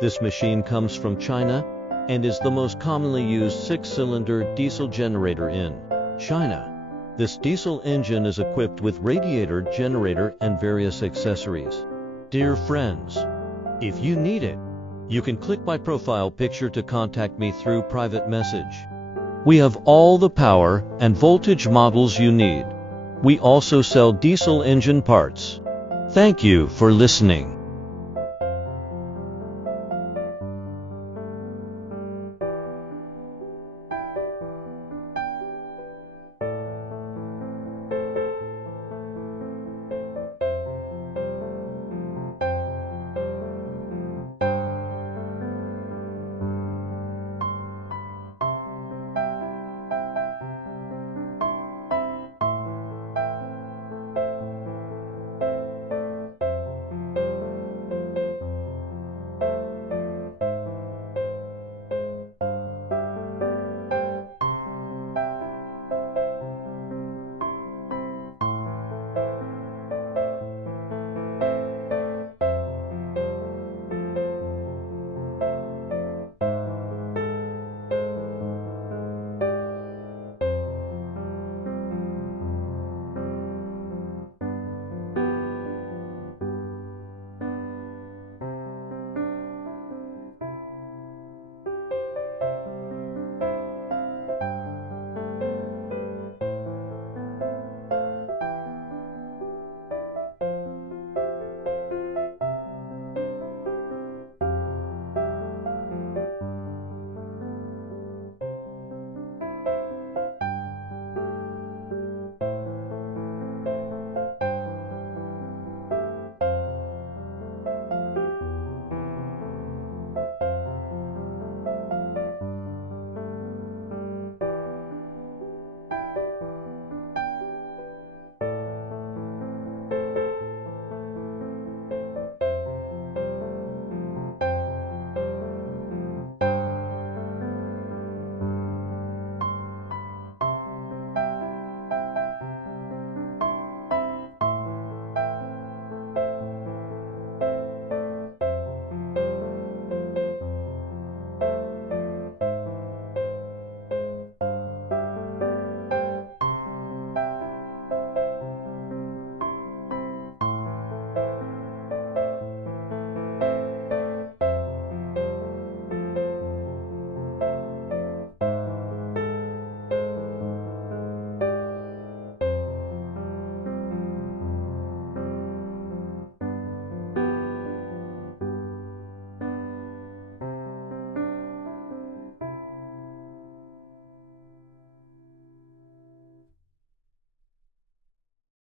This machine comes from China and is the most commonly used 6-cylinder diesel generator in China. This diesel engine is equipped with radiator, generator, and various accessories. Dear friends, if you need it, you can click my profile picture to contact me through private message. We have all the power and voltage models you need. We also sell diesel engine parts. Thank you for listening.